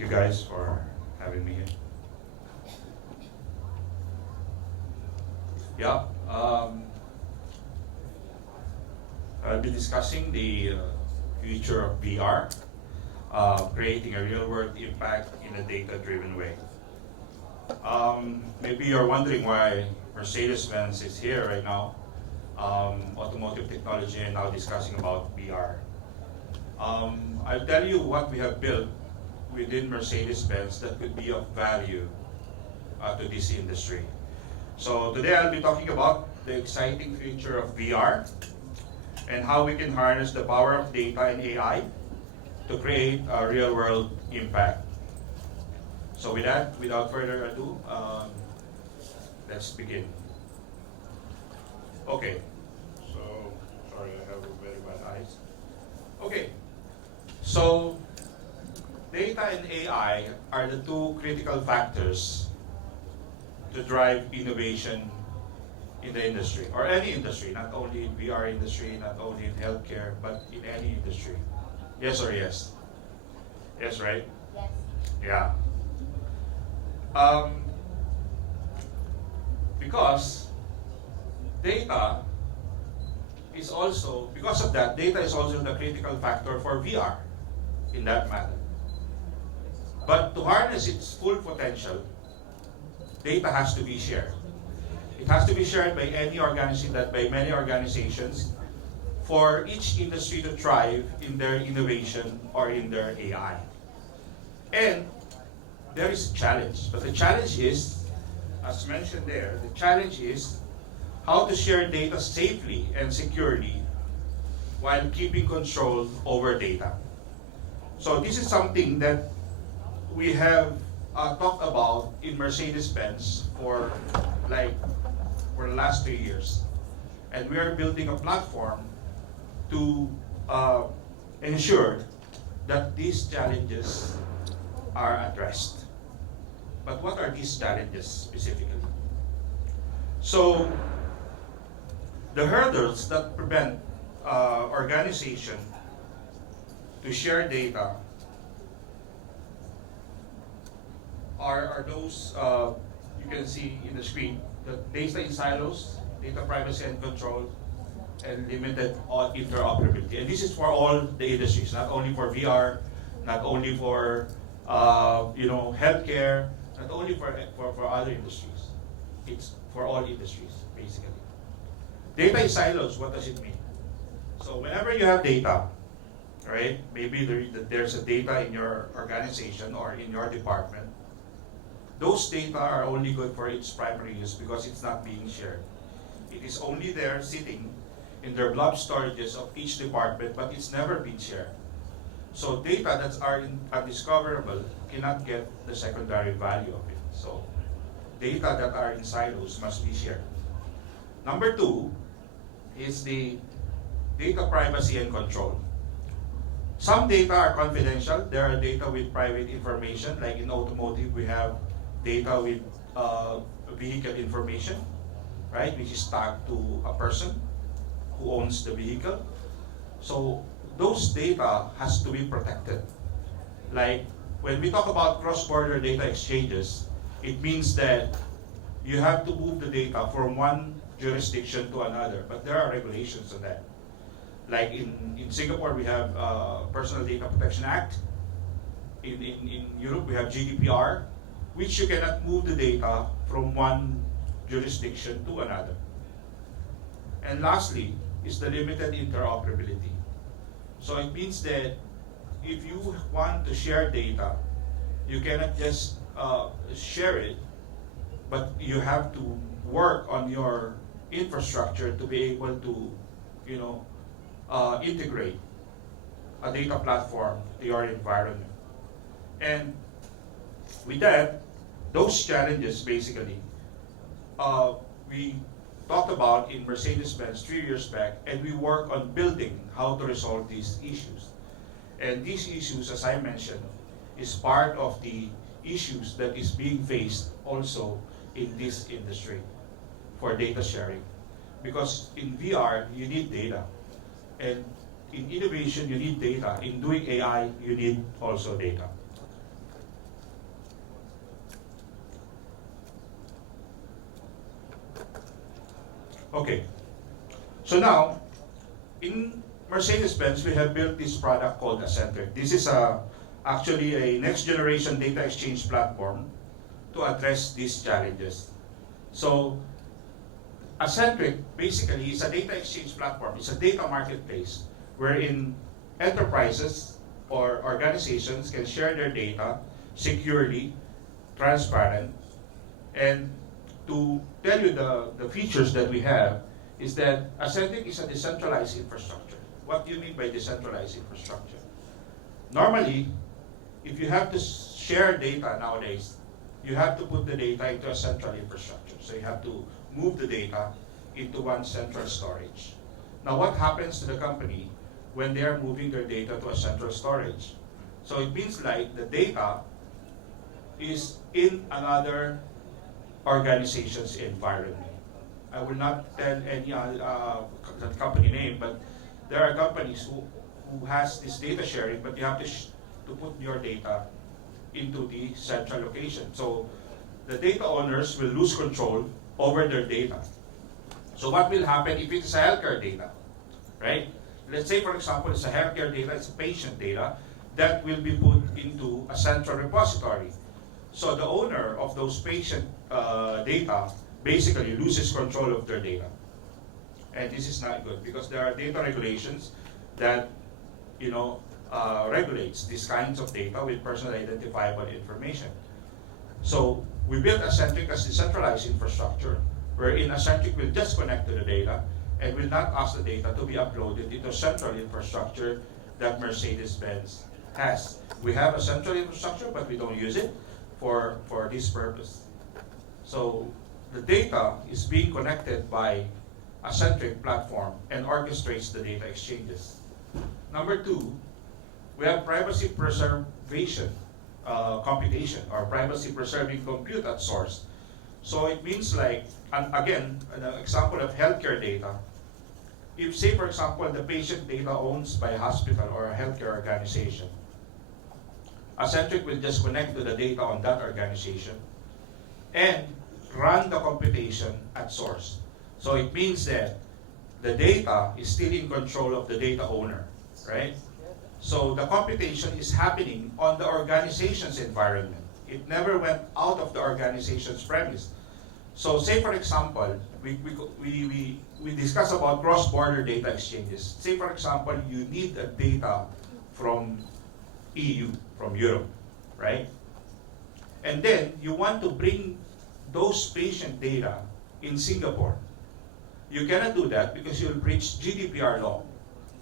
you guys for having me here. Yeah, I'll be discussing the future of VR, creating a real-world impact in a data-driven way. Maybe you're wondering why Mercedes-Benz is here right now, automotive technology, and now discussing about VR. I'll tell you what we have built within Mercedes-Benz that could be of value to this industry. So today I'll be talking about the exciting future of VR and how we can harness the power of data and AI to create a real-world impact. So with that, without further ado, let's begin. Okay, so sorry, I have very bad eyes. Okay, so data and AI are the two critical factors to drive innovation in the industry, or any industry, not only in VR industry, not only in healthcare, but in any industry. Yes or yes? Yes, right? Yes. Yeah. Because data is also, because of that, data is also the critical factor for VR in that matter. But to harness its full potential, data has to be shared. It has to be shared by any organization, that by many organizations, for each industry to thrive in their innovation or in their AI. And there is a challenge, but the challenge is, as mentioned there, the challenge is how to share data safely and securely while keeping control over data. So this is something that we have talked about in Mercedes-Benz for the last 3 years. And we are building a platform to ensure that these challenges are addressed. But what are these challenges specifically? So the hurdles that prevent organization to share data are those you can see in the screen: the data in silos, data privacy and control, and limited interoperability. And this is for all the industries, not only for VR, not only for healthcare, not only for other industries. It's for all industries, basically. Data in silos, what does it mean? So whenever you have data, right? Maybe there's a data in your organization or in your department. Those data are only good for its primary use because it's not being shared. It is only there sitting in their blob storages of each department, but it's never been shared. So data that are undiscoverable cannot get the secondary value of it. So data that are in silos must be shared. Number two is the data privacy and control. Some data are confidential. There are data with private information, like in automotive we have data with vehicle information, right, which is tagged to a person who owns the vehicle. So those data has to be protected. Like when we talk about cross-border data exchanges, it means that you have to move the data from one jurisdiction to another, but there are regulations on that. Like in Singapore, we have Personal Data Protection Act. In Europe, we have GDPR, which you cannot move the data from one jurisdiction to another. And lastly is the limited interoperability. So it means that if you want to share data, you cannot just share it, but you have to work on your infrastructure to be able to, integrate a data platform to your environment. And with that, those challenges basically, we talked about in Mercedes-Benz 3 years back, and we work on building how to resolve these issues. And these issues, as I mentioned, is part of the issues that is being faced also in this industry for data sharing. Because in VR, you need data. And in innovation, you need data. In doing AI, you need also data. Okay, so now, in Mercedes-Benz, we have built this product called Accentric. This is actually a next generation data exchange platform to address these challenges. So, Accentric basically is a data exchange platform. It's a data marketplace wherein enterprises or organizations can share their data securely, transparent, and to tell you the features that we have is that Accentric is a decentralized infrastructure. What do you mean by decentralized infrastructure? Normally, if you have to share data nowadays, you have to put the data into a central infrastructure. So you have to move the data into one central storage. Now what happens to the company when they are moving their data to a central storage? So it means like the data is in another organization's environment. I will not tell any company name, but there are companies who has this data sharing, but you have to put your data into the central location. So the data owners will lose control over their data. So what will happen if it's a healthcare data, right? Let's say, for example, it's a healthcare data, it's a patient data, that will be put into a central repository. So the owner of those patient data basically loses control of their data. And this is not good because there are data regulations that, regulates these kinds of data with personal identifiable information. So we built Accentric as decentralized infrastructure, wherein Accentric will just connect to the data and will not ask the data to be uploaded into central infrastructure that Mercedes-Benz has. We have a central infrastructure, but we don't use it for this purpose. So the data is being connected by Accentric platform and orchestrates the data exchanges. Number two, we have privacy preservation computation or privacy preserving compute at source. So it means like, and again, an example of healthcare data. If say for example the patient data owns by a hospital or a healthcare organization, Accentric will just connect to the data on that organization and run the computation at source. So it means that the data is still in control of the data owner, right? So the computation is happening on the organization's environment. It never went out of the organization's premise. So say for example, we discuss about cross-border data exchanges. Say for example, you need the data from EU, from Europe, right? And then you want to bring those patient data in Singapore. You cannot do that because you'll breach GDPR law,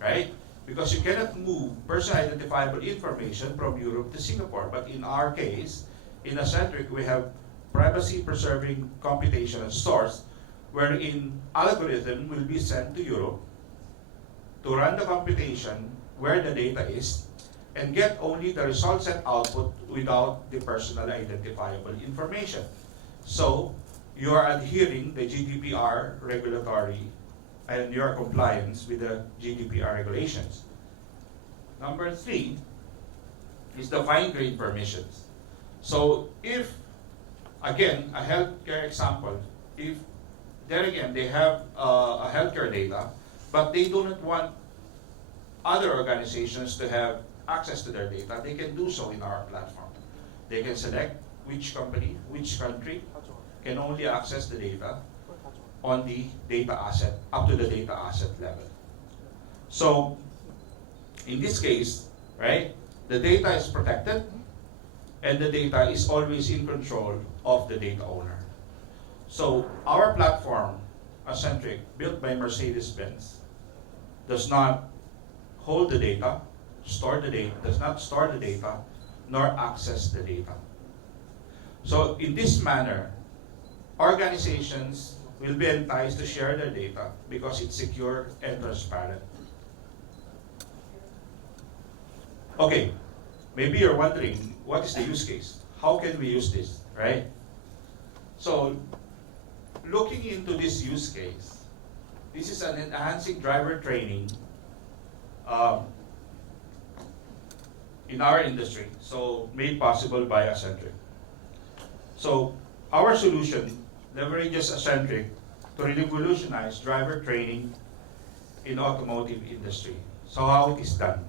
right? Because you cannot move personal identifiable information from Europe to Singapore. But in our case, in Accentric, we have privacy-preserving computation at source, wherein algorithm will be sent to Europe to run the computation where the data is and get only the results and output without the personal identifiable information. So you are adhering the GDPR regulatory and your compliance with the GDPR regulations. Number three is the fine-grained permissions. So if, again, a healthcare example, if there again they have a healthcare data, but they do not want other organizations to have access to their data, they can do so in our platform. They can select which company, which country can only access the data on the data asset, up to the data asset level. So, in this case, right, the data is protected and the data is always in control of the data owner. So, our platform, Accentric, built by Mercedes-Benz, does not hold the data, does not store the data, nor access the data. So, in this manner, organizations will be enticed to share their data because it's secure and transparent. Okay, maybe you're wondering, what is the use case? How can we use this, right? So, looking into this use case, this is an enhancing driver training in our industry, so made possible by Accentric. So, our solution leverages Accentric to revolutionize driver training in automotive industry. So how it is done?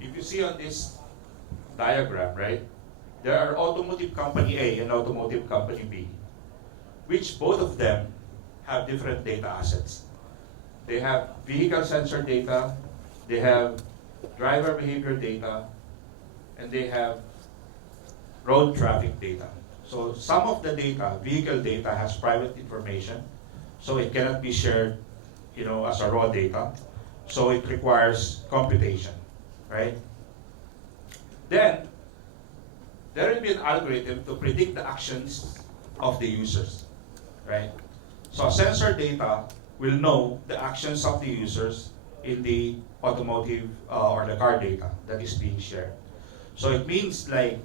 If you see on this diagram, right, there are automotive company A and automotive company B, which both of them have different data assets. They have vehicle sensor data, they have driver behavior data, and they have road traffic data. So some of the data, vehicle data, has private information, so it cannot be shared, as a raw data. So it requires computation, right? Then there will be an algorithm to predict the actions of the users, right? So sensor data will know the actions of the users in the automotive or the car data that is being shared. So it means like,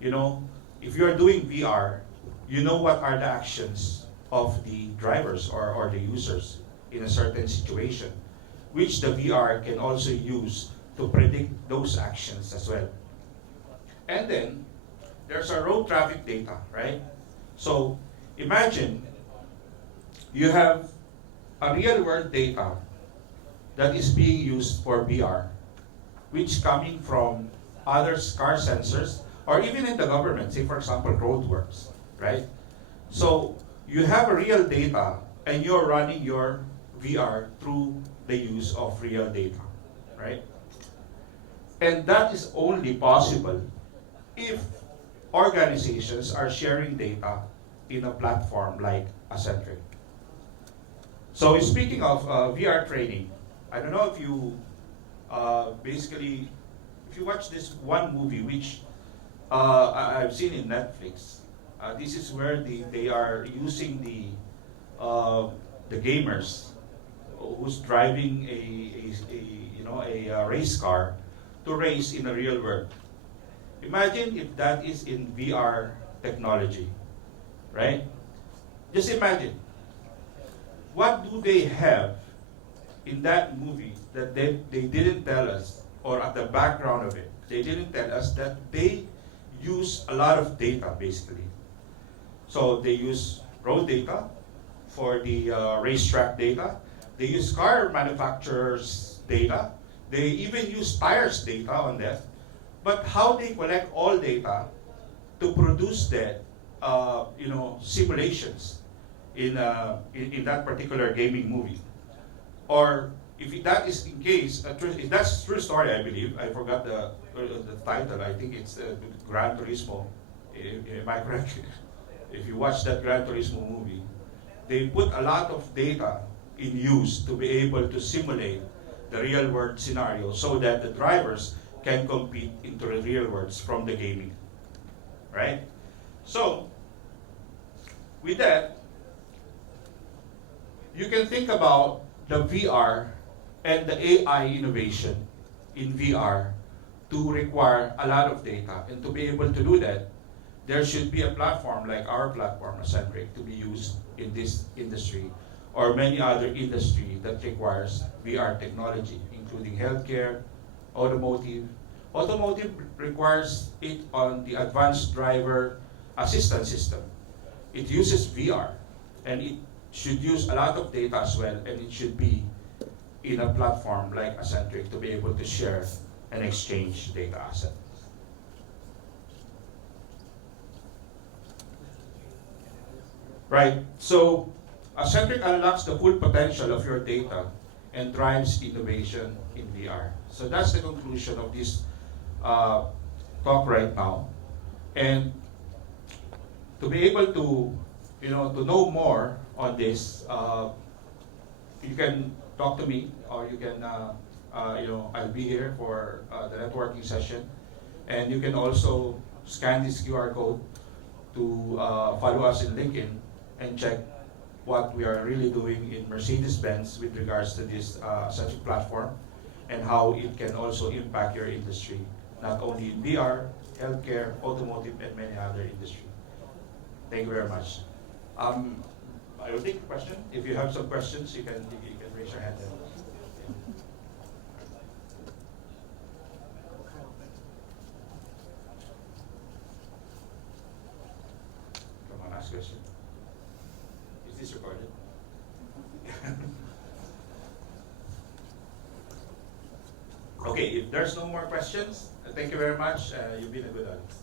if you're doing VR, you know what are the actions of the drivers or the users in a certain situation, which the VR can also use to predict those actions as well. And then there's a road traffic data, right? So imagine you have a real world data that is being used for VR, which coming from other car sensors, or even in the government, say for example, roadworks, right? So you have a real data and you're running your VR through the use of real data, right? And that is only possible if organizations are sharing data in a platform like Accentric. So speaking of VR training, I don't know if you if you watch this one movie, which I've seen in Netflix, this is where they are using the gamers who's driving a race car to race in the real world. Imagine if that is in VR technology, right? Just imagine, what do they have in that movie that they didn't tell us, or at the background of it, they didn't tell us that they use a lot of data basically. So they use road data for the racetrack data, they use car manufacturers' data, they even use tires data on that. But how they collect all data to produce that, simulations in that particular gaming movie, or if that is in case, if that's true story, I believe. I forgot the title. I think it's Gran Turismo. Am I correct? If you watch that Gran Turismo movie, they put a lot of data in use to be able to simulate the real world scenario so that the drivers can compete into the real worlds from the gaming, right? So, with that, you can think about the VR and the AI innovation in VR to require a lot of data. And to be able to do that, there should be a platform like our platform, Accentric, to be used in this industry or many other industry that requires VR technology, including healthcare, automotive. Automotive requires it on the advanced driver assistance system. It uses VR, and it should use a lot of data as well, and it should be in a platform like Accentric to be able to share and exchange data assets. Right, so Accentric unlocks the full potential of your data and drives innovation in VR. So that's the conclusion of this talk right now. And to be able to, to know more on this, you can talk to me, or you can, I'll be here for the networking session. And you can also scan this QR code to follow us in LinkedIn and check what we are really doing in Mercedes-Benz with regards to this Accentric platform and how it can also impact your industry, not only in VR, healthcare, automotive, and many other industries. Thank you very much. I will take a question. If you have some questions, you can raise your hand. Come on, ask question. this recorded? Okay, if there's no more questions, thank you very much. You've been a good audience.